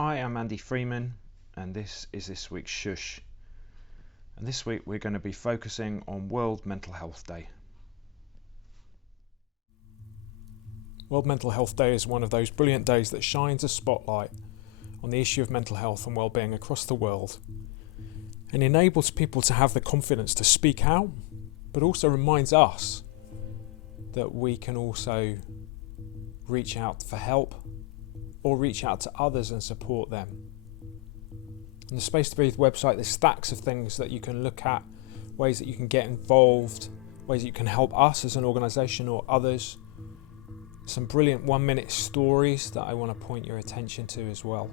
Hi, I'm Andy Freeman, and this is this week's Shhh. And this week we're going to be focusing on World Mental Health Day. World Mental Health Day is one of those brilliant days that shines a spotlight on the issue of mental health and well-being across the world and enables people to have the confidence to speak out, but also reminds us that we can also reach out for help or reach out to others and support them. On the Space to Breathe website, there's stacks of things that you can look at, ways that you can get involved, ways that you can help us as an organisation or others. Some brilliant 1-minute stories that I want to point your attention to as well.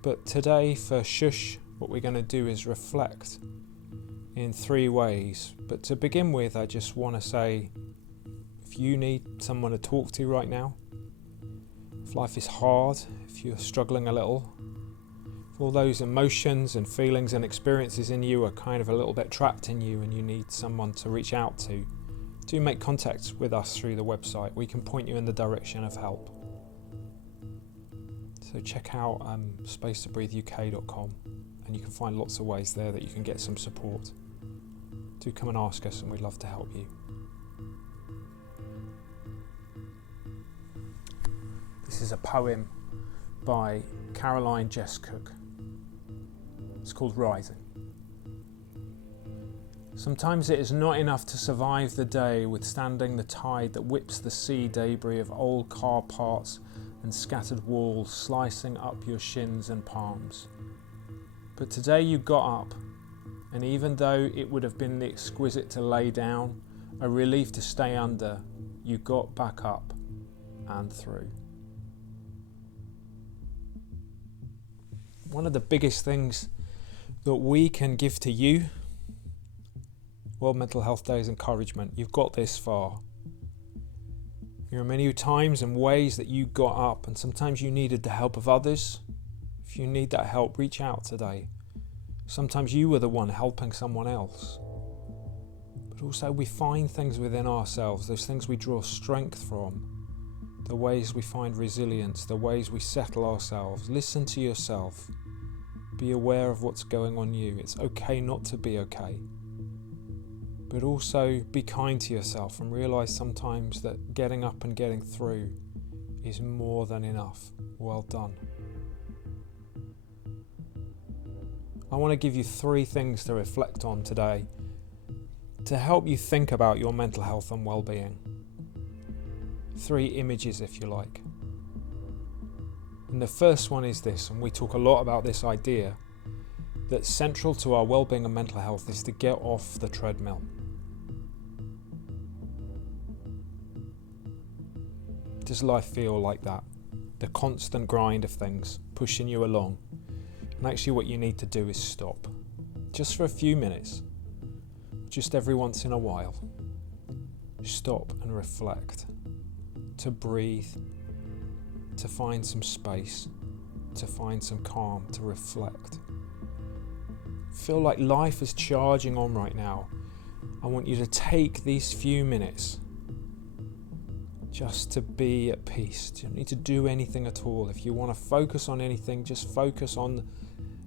But today for Shush, what we're going to do is reflect in 3 ways. But to begin with, I just want to say, if you need someone to talk to right now, if life is hard, if you're struggling a little, if all those emotions and feelings and experiences in you are kind of a little bit trapped in you and you need someone to reach out to, do make contact with us through the website. We can point you in the direction of help. So check out spacetobreatheuk.com and you can find lots of ways there that you can get some support. Do come and ask us and we'd love to help you. This is a poem by Caroline Jess Cook. It's called Rising. Sometimes it is not enough to survive the day withstanding the tide that whips the sea debris of old car parts and scattered walls slicing up your shins and palms. But today you got up, and even though it would have been exquisite to lay down, a relief to stay under, you got back up and through. One of the biggest things that we can give to you, World Mental Health Day, is encouragement. You've got this far. There are many times and ways that you got up, and sometimes you needed the help of others. If you need that help, reach out today. Sometimes you were the one helping someone else. But also we find things within ourselves, those things we draw strength from, the ways we find resilience, the ways we settle ourselves. Listen to yourself. Be aware of what's going on you. It's okay not to be okay. But also be kind to yourself and realise sometimes that getting up and getting through is more than enough. Well done. I want to give you 3 things to reflect on today to help you think about your mental health and well-being. 3 images, if you like. And the first one is this, and we talk a lot about this idea, that central to our well-being and mental health is to get off the treadmill. Does life feel like that? The constant grind of things, pushing you along. And actually what you need to do is stop. Just for a few minutes. Just every once in a while. Stop and reflect. To breathe. To find some space. To find some calm. To reflect. Feel like life is charging on right now. I want you to take these few minutes just to be at peace. You don't need to do anything at all. If you want to focus on anything, just focus on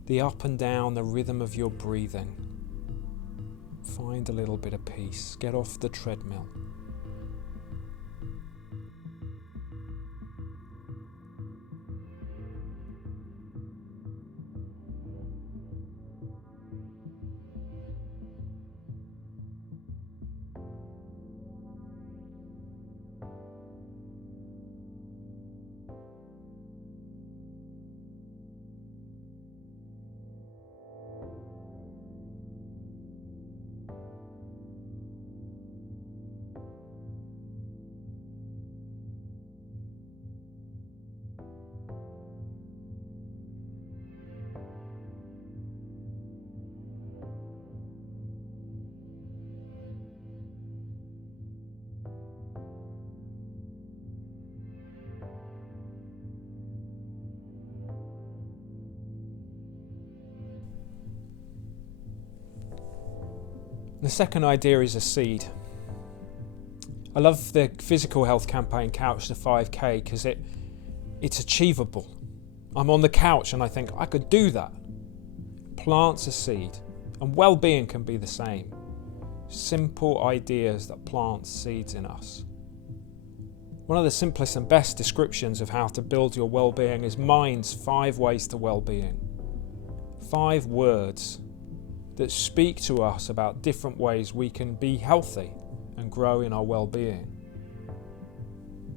the up and down, the rhythm of your breathing. Find a little bit of peace. Get off the treadmill. The second idea is a seed. I love the physical health campaign Couch to 5K because it's achievable. I'm on the couch and I think I could do that. Plants a seed, and well-being can be the same. Simple ideas that plant seeds in us. One of the simplest and best descriptions of how to build your well-being is Mind's 5 ways to well-being. 5 words that speak to us about different ways we can be healthy and grow in our well-being.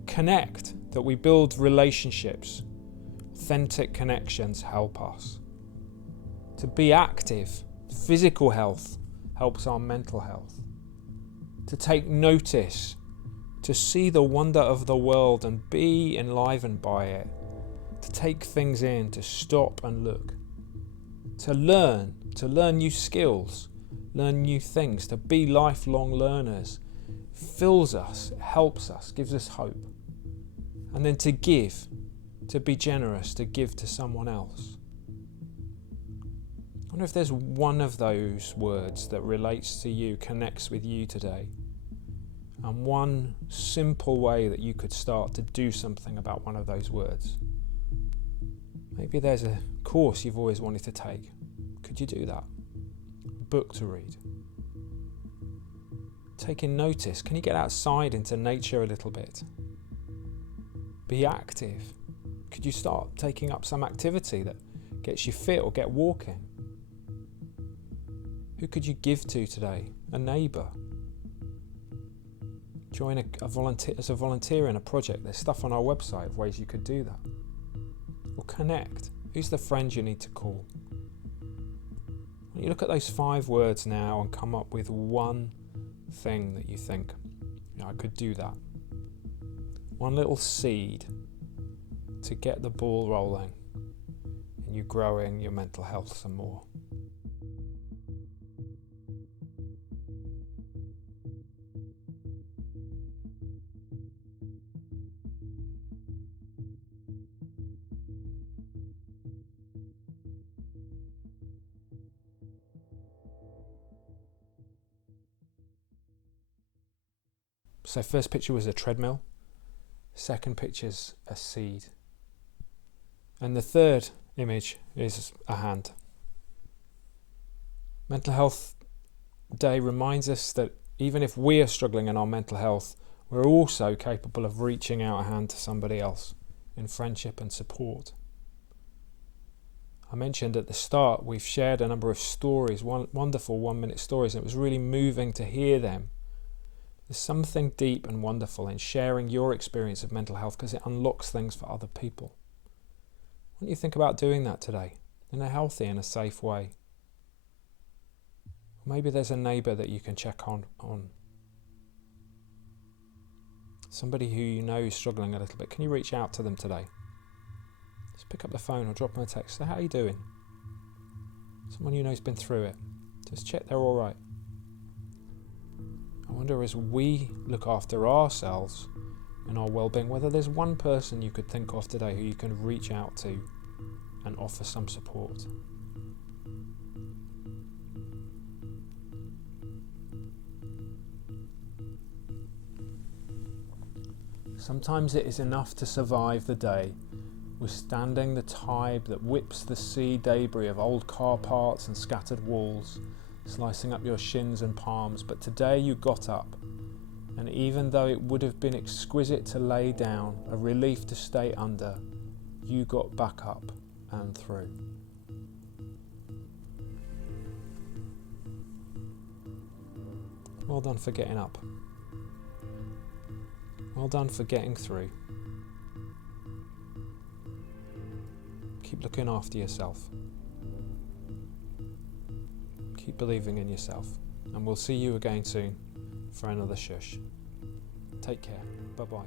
Connect, that we build relationships. Authentic connections help us. To be active, physical health helps our mental health. To take notice, to see the wonder of the world and be enlivened by it. To take things in, to stop and look. To learn new skills, learn new things, to be lifelong learners. Fills us, it helps us, gives us hope. And then to give, to be generous, to give to someone else. I wonder if there's one of those words that relates to you, connects with you today. And one simple way that you could start to do something about one of those words. Maybe there's a course you've always wanted to take. Could you do that? A book to read. Taking notice. Can you get outside into nature a little bit? Be active. Could you start taking up some activity that gets you fit or get walking? Who could you give to today? A neighbour? Join a volunteer as a volunteer in a project. There's stuff on our website of ways you could do that. Or connect. Who's the friend you need to call? When you look at those 5 words now and come up with one thing that you think, I could do that. One little seed to get the ball rolling and you growing your mental health some more. So first picture was a treadmill, second picture's a seed, and the third image is a hand. Mental Health Day reminds us that even if we are struggling in our mental health, we're also capable of reaching out a hand to somebody else in friendship and support. I mentioned at the start we've shared a number of stories, wonderful 1-minute stories, and it was really moving to hear them. There's something deep and wonderful in sharing your experience of mental health because it unlocks things for other people. Why don't you think about doing that today in a healthy and a safe way? Maybe there's a neighbour that you can check on. Somebody who you know is struggling a little bit. Can you reach out to them today? Just pick up the phone or drop them a text. Say, how are you doing? Someone you know has been through it. Just check they're all right. I wonder, as we look after ourselves and our well-being, whether there's one person you could think of today who you can reach out to and offer some support. Sometimes it is enough to survive the day, withstanding the tide that whips the sea debris of old car parts and scattered walls, slicing up your shins and palms. But today you got up, and even though it would have been exquisite to lay down, a relief to stay under, you got back up and through. Well done for getting up. Well done for getting through. Keep looking after yourself. Keep believing in yourself, and we'll see you again soon for another Shhh. Take care. Bye-bye.